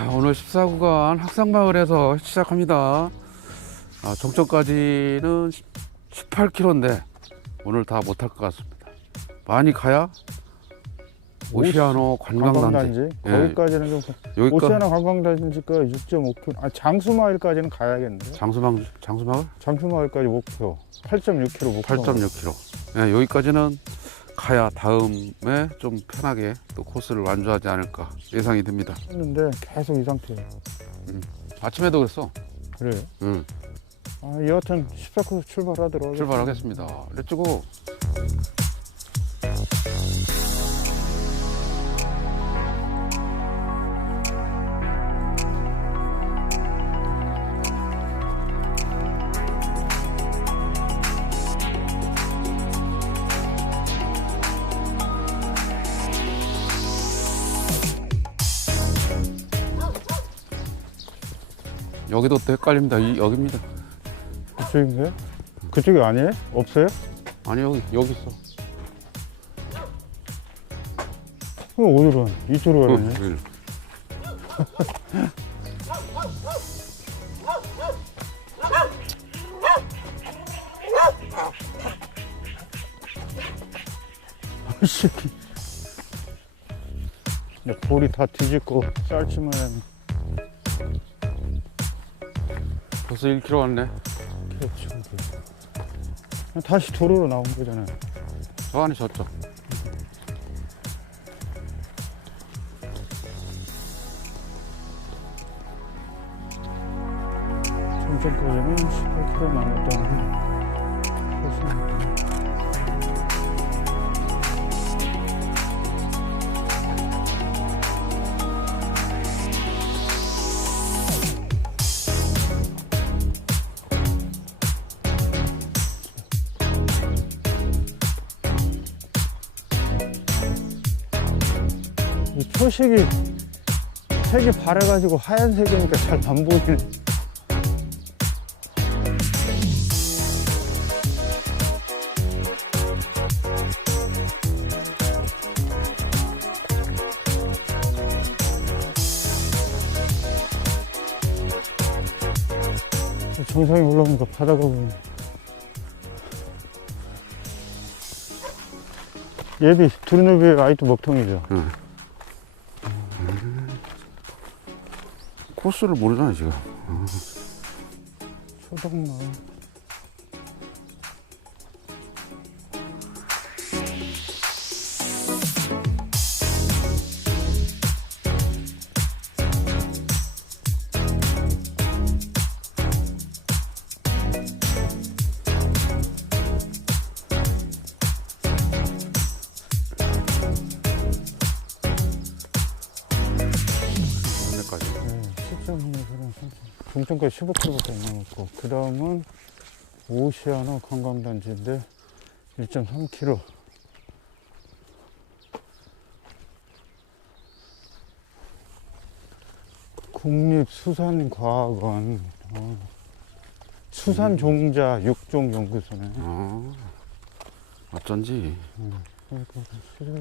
자, 오늘 14구간 학상마을에서 시작합니다. 아, 종점까지는 18km인데 오늘 다 못할 것 같습니다. 많이 가야 오시아노 관광단지. 관광단지 예. 거기까지는 좀 여기가 오시아나 관광단지가 6.5km 아 장수마을까지는 가야겠는데 장수망 장수마을 장수마을까지 목표 8.6km 목표 8.6km. 예, 여기까지는 가야 다음에 좀 편하게 또 코스를 완주하지 않을까 예상이 듭니다. 했는데 계속 이 상태예요 아침에도 그랬어. 그래요 응, 아 여하튼 14km 출발하도록 출발하겠습니다. 렛츠고. 여기도 또 헷갈립니다. 이, 여기입니다. 그쪽인가요? 그쪽이 아니에요? 없어요? 아니 여기 여기 있어. 그럼 어디로 가? 이쪽으로 어, 여기로. 이 새끼 내 볼이 다 뒤집고 쌀치만 벌써 1km 왔네. 다시 도로로 나온 거잖아요 저 안에 졌죠. 점점까지는 18km 남았다는 표식이 색이 바래가지고 하얀색이니까 잘 안 보이네. 정상에 올라오니까 바다가 보이네. 예비 두루누비의 아이도 먹통이죠. 코스를 모르잖아 지금. 초덕마 동점까지 15km밖에 안 남았고, 그 다음은 오시아나 관광단지인데 1.3km. 국립수산과학원 어, 수산종자 육종연구소네. 어. 어쩐지. 그러니까 시절이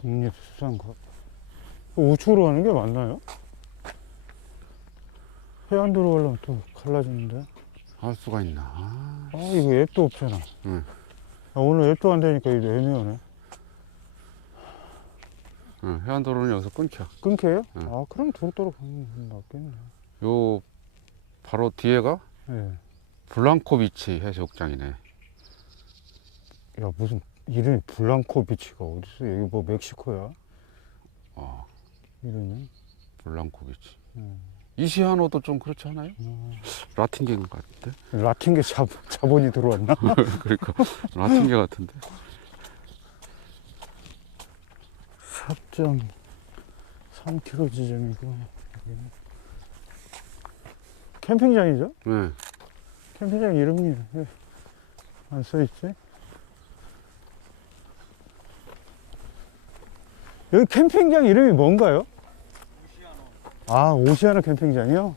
국립수산과 우측으로 가는 게 맞나요? 해안도로 가려면 또 갈라지는데 할 수가 있나? 아, 아 이거 앱도 없잖아 응. 아, 오늘 앱도 안 되니까 이거 애매하네 응, 해안도로는 여기서 끊겨. 끊겨요? 응. 아 그럼 도로도로 가는 게 낫겠네 요 바로 뒤에가 예. 블랑코 비치 해수욕장이네. 야 무슨 이름이 블랑코 비치가 어딨어 여기 뭐 멕시코야 어, 이름이 블랑코 비치. 음. 이시아노도 좀 그렇지 않아요? 어. 라틴계인 것 같은데? 라틴계 자, 자본이 들어왔나? 그러니까 라틴계 같은데? 4.3km 지점이고 여기는 캠핑장이죠? 네. 캠핑장 이름이 왜안 써있지? 여기 캠핑장 이름이 뭔가요? 아 오시아나 캠핑장이요?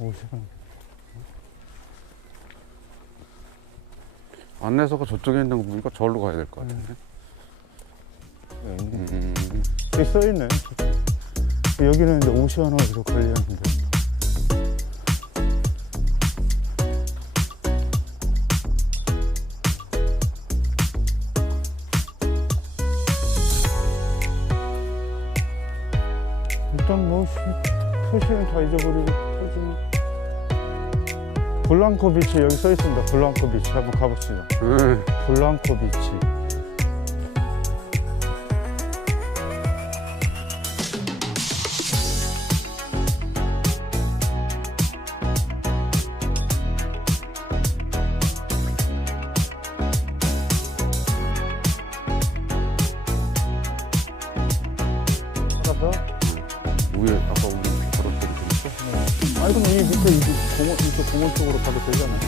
오시아나 안내서가 저쪽에 있는 거 보니까 저로 가야 될 것 같은데 네. 음. 써있네 여기는 이제 오시아나가 계속 관리하는데 표시는 다 잊어버리고 표지는 블랑코 비치 여기 써 있습니다. 블랑코 비치 한번 가봅시다. 네. 블랑코 비치. 아니 그럼 이 밑에 이 공원 이쪽 공원 쪽으로 가도 되잖아요.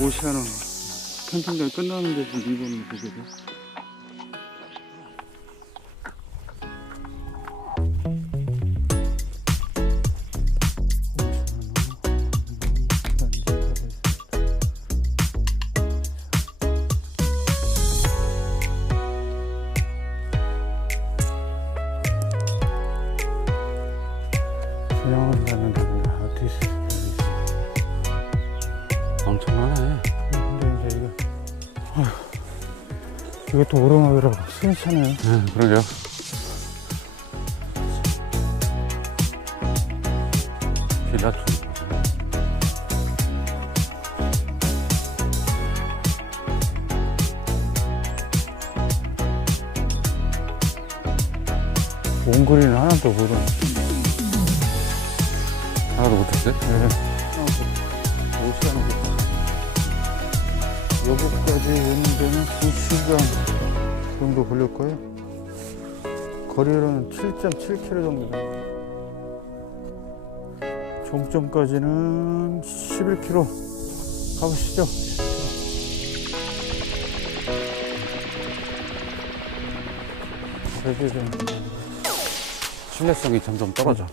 오시아나 캠핑장 끝나는데 지금 이거는 보게 돼. 아휴, 이것도 오르막이라고 순차네요 네, 그러게요. 빌라촌. 몽골이는 하나도 모르는 하나도 못했어요? 네. 오시아나 여기까지 오는 데는 2시간 정도 걸릴 거예요. 거리로는 7.7km 정도 됩니다 종점까지는 11km 가보시죠. 되게 좀 신뢰성이 점점 떨어져.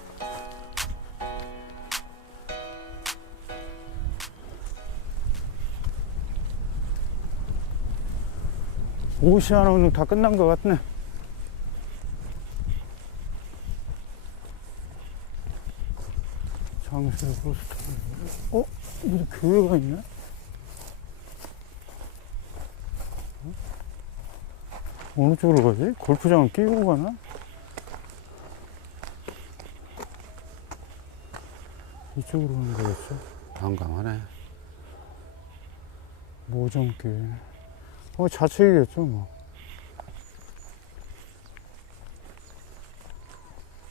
오시아나 운동 다 끝난 것 같네. 장수 포스터. 어? 무슨 교회가 있네? 어? 어느 쪽으로 가지? 골프장을 끼고 가나? 이쪽으로 가는 거겠죠? 난감하네. 모정길. 어, 좌측이겠죠, 뭐.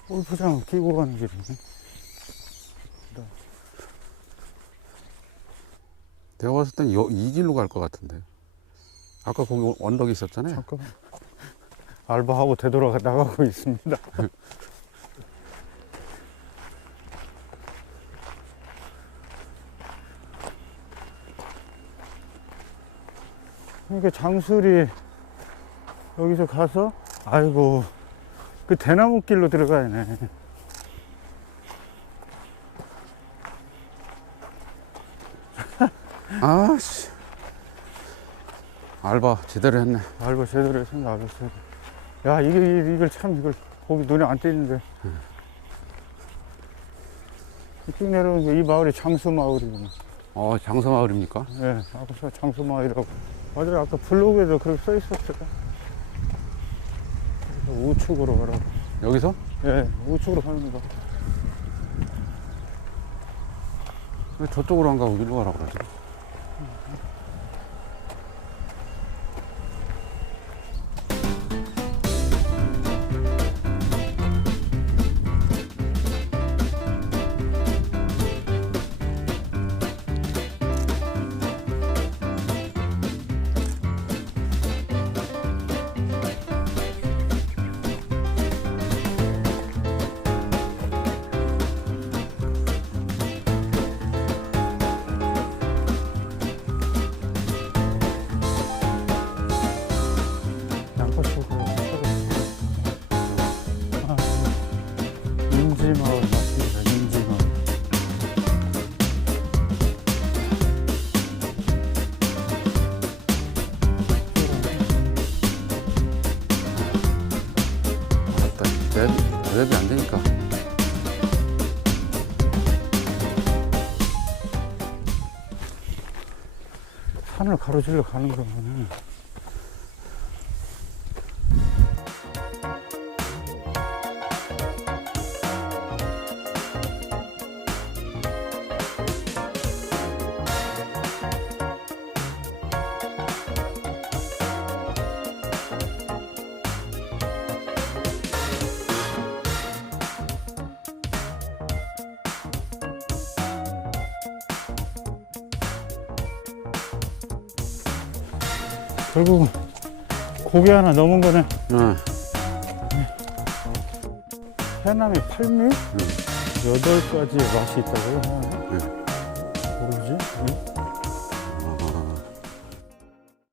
골프장 끼고 가는 길이네. 내가 봤을 땐 여- 이 길로 갈 것 같은데. 아까 거기 언덕이 있었잖아요. 잠깐. 알바하고 되돌아 나가고 있습니다. 그러니까 장술이 여기서 가서 아이고 그 대나무 길로 들어가야 네. 아씨. 알바 제대로 했네. 알바 제대로 해서 나갔어요. 야 이게 이걸 참 이걸 거기 눈에 안 띄는데. 이쪽 내려오니까 이 마을이 장수 마을이구나. 어, 장서마을입니까? 예, 아까 장수 마을이라고. 맞아요. 아까 블로그에도 그렇게 써 있었어요. 우측으로 가라고. 여기서? 예, 우측으로 가는 거. 왜 저쪽으로 안 가고 여기로 가라고 그러지? 랩, 랩이 안 되니까. 산을 가로질러 가는 거면 결국 고개 하나 넘은 거네. 응. 해남이 8밀? 8가지의 맛이 있다고요? 모르지? 응?